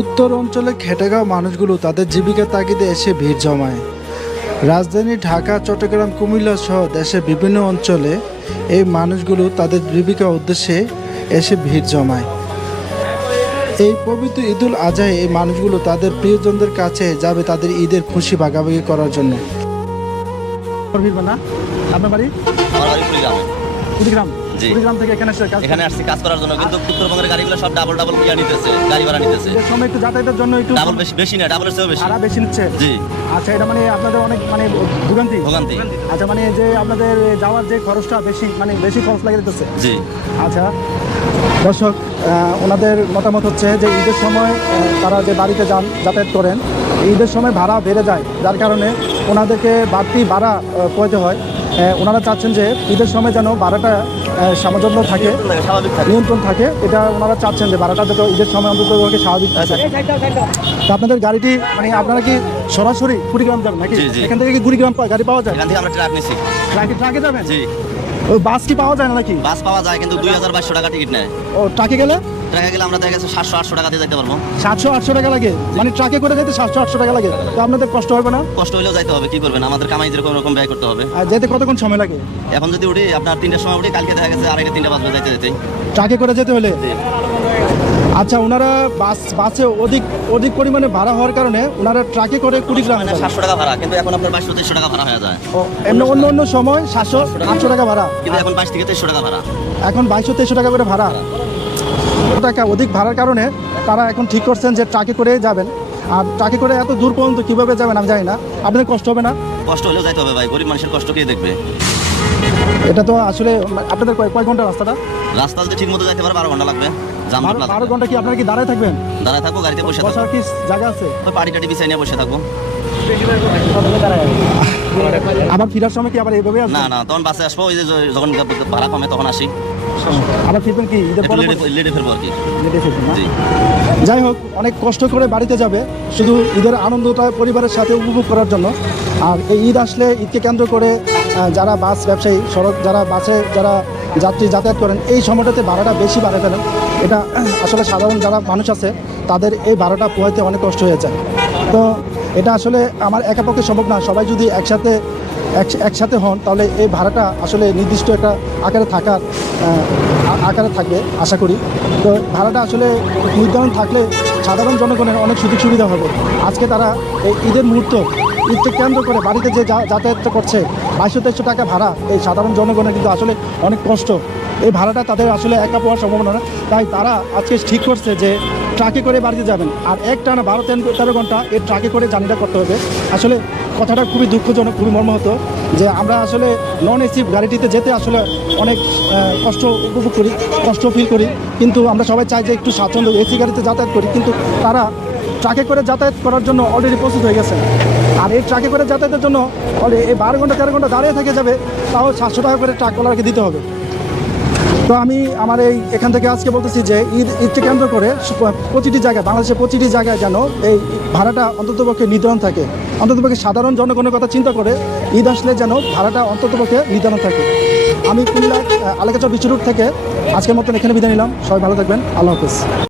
উত্তর অঞ্চলে খেটেখাওয়া মানুষগুলো তাদের জীবিকার তাগিদে এসে ভিড় জমায়। রাজধানী ঢাকা, চট্টগ্রাম, কুমিল্লা সহ দেশের বিভিন্ন অঞ্চলে এই মানুষগুলো তাদের জীবিকার উদ্দেশ্যে এসে ভিড় জমায়। এই পবিত্র ঈদুল আজহায় এই মানুষগুলো তাদের প্রিয়জনদের কাছে যাবে তাদের ঈদের খুশি ভাগাভাগি করার জন্য। আপনার বাড়ি? আমার বাড়ি কুড়িগ্রামে। কুড়িগ্রাম? জি। কুড়িগ্রাম থেকে এখানে আসছি কাজ করার জন্য, কিন্তু উত্তরবঙ্গের গাড়িগুলো সব ডাবল নিতেছে, গাড়ি ভাড়া নিতেছে। এর সময় একটু যাতায়াতের জন্য একটু ডাবল বেশি না, ডাবলের চেয়েও বেশি। ভাড়া বেশি নিচ্ছে? জি। আচ্ছা, এটা মানে আপনাদের অনেক ভোগান্তি। আচ্ছা, মানে যে আপনাদের যাওয়ার যে খরচটা বেশি খরচ লাগে দিতেছে। জি। আচ্ছা দর্শক, ওনাদের মতামত হচ্ছে যে ঈদের সময় তারা যে বাড়িতে যান, যাতায়াত করেন, ঈদের সময় ভাড়া বেড়ে যায়, যার কারণে ওনাদেরকে বাড়তি ভাড়া পোহাতে হয়। ওনারা চাচ্ছেন যে ঈদের সময় যেন ভাড়াটা সামঞ্জস্য থাকে, নিয়ন্ত্রণ থাকে। এটা ওনারা চাচ্ছেন যে ভাড়াটা যত ঈদের সময় অন্তত স্বাভাবিক থাকে। তো আপনাদের গাড়িটি আপনারা কি সরাসরি কুড়িগ্রাম যাবেন নাকি? এখান থেকে কি কুড়িগ্রাম গাড়ি পাওয়া যায়? এখান থেকে আমরা ট্রাক নিছি। ট্রাকে যাবেন? জি। ওই বাস কি পাওয়া যায় না নাকি? বাস পাওয়া যায়, কিন্তু 2200 টাকা টিকিট নেয়। ও, ট্রাকে গেলে আমরা দেখা গেছে 700-800 টাকা দিয়ে যাইতে পারবো। 700-800 টাকা লাগে? মানে ট্রাকে করে যেতে 700-800 টাকা লাগে? তো আপনাদের কষ্ট হবে না? কষ্ট হলেও যাইতে হবে, কি করবেন, আমাদের কামাই যেরকম রকম ব্যয় করতে হবে। আর যেতে কতক্ষণ সময় লাগে? এখন যদি উঠি আপনার 3টার সময় উঠি, কালকে দেখা গেছে 2:30-3টা বাজবে যেতে। ট্রাকে করে যেতে হলে? আচ্ছা, ওনারা বাসে অধিক পরিমাণে ভাড়া হওয়ার কারণে ওনারা ট্রাকে করে কুড়িগ্রাম 700 টাকা ভাড়া, কিন্তু এখন আপনার 2200-2300 টাকা ভাড়া হয়ে যায়। অন্য সময় 700-800 টাকা ভাড়া, কিন্তু এখন 2200-2300 টাকা ভাড়া। এখন 2200-2300 টাকা করে ভাড়া। টাকা অধিক ভাড়ার কারণে তারা এখন ঠিক করছেন যে ট্রাকে করে যাবেন। আর ট্রাকে করে এত দূর পর্যন্ত কীভাবে যাবেন আমি জানি না। আপনাদের কষ্ট হবে না? কষ্ট হলেও যাইতে হবে ভাই, গরিব মানুষের কষ্ট কে দেখবে? এটা তো আসলে আপনাদের কয় ঘন্টা রাস্তাটা? রাস্তা যদি ঠিক মতো যাইতে পারে 12 ঘন্টা লাগবে। 12 ঘন্টা কি আপনারা কি দাঁড়ায় থাকবেন? দাঁড়ায় থাকবো, গাড়িতে বসে থাকবো। বসার কি জায়গা আছে? ওই পাটি বিছাই নিয়ে বসে থাকবো। আবার ফেরার সময় কি আবার এইভাবে আসবেন? না, তখন বাসে আসবো, ওই যে যখন ভাড়া কমে তখন আসি। আবার ফিরবেন কি ঈদের পরে? লেটে ফেরবো আর কি। জি। যাই হোক, অনেক কষ্ট করে বাড়িতে যাবে শুধু ঈদের আনন্দটা পরিবারের সাথে উপভোগ করার জন্য। আর এই ঈদ আসলে ঈদকে কেন্দ্র করে যারা বাস ব্যবসায়ী, বাসে যারা যাত্রী যাতায়াত করেন, এই সময়টাতে ভাড়াটা বেশি বাড়ে ফেলেন। এটা আসলে সাধারণ যারা মানুষ আছে তাদের এই ভাড়াটা পোহাইতে অনেক কষ্ট হয়ে যায়। তো এটা আসলে আমার একা পক্ষে সম্ভব না। সবাই যদি একসাথে হন তাহলে এই ভাড়াটা আসলে নির্দিষ্ট একটা আকারে থাকবে আশা করি। তো ভাড়াটা আসলে নির্ধারণ থাকলে সাধারণ জনগণের অনেক সুযোগ সুবিধা হবে। আজকে তারা এই ঈদের ঈদকে কেন্দ্র করে বাড়িতে যে যাতায়াতটা করছে, 2200-2300 টাকা ভাড়া, এই সাধারণ জনগণের কিন্তু আসলে অনেক কষ্ট। এই ভাড়াটা তাদের আসলে একা পাওয়ার সম্ভাবনা না। তাই তারা আজকে ঠিক করছে যে ট্রাকে করে বাড়িতে যাবেন। আর একটানা 12-13 ঘন্টা এই ট্রাকে করে জার্নিটা করতে হবে। আসলে কথাটা খুবই দুঃখজনক, খুবই মর্মাহত যে আমরা আসলে নন এসি গাড়িটিতে যেতে আসলে অনেক কষ্ট উপভোগ করি, কষ্ট ফিল করি। কিন্তু আমরা সবাই চাই যে একটু স্বাচ্ছন্দ্য এসি গাড়িতে যাতায়াত করি, কিন্তু তারা ট্রাকে করে যাতায়াত করার জন্য অলরেডি প্রস্তুত হয়ে গেছে। আর এই ট্রাকে করে যাতায়াতের জন্য এই 12-13 ঘন্টা দাঁড়িয়ে থেকে যাবে, তাও 700 টাকা করে ট্রাকওয়ালাকে দিতে হবে। তো আমি আমার এখান থেকে আজকে বলতেছি যে ঈদকে কেন্দ্র করে প্রতিটি জায়গায়, বাংলাদেশের প্রতিটি জায়গায় যেন এই ভাড়াটা অন্ততপক্ষে নির্ধারণ থাকে। অন্ততপক্ষে সাধারণ জনগণের কথা চিন্তা করে ঈদ আসলে যেন ভাড়াটা অন্ততপক্ষে নির্ধারণ থাকে। আমি কুমিল্লা আলেকাচর বিশ্ব রোড থেকে আজকের মতন এখানে বিদায় নিলাম। সবাই ভালো থাকবেন। আল্লাহ হাফেজ।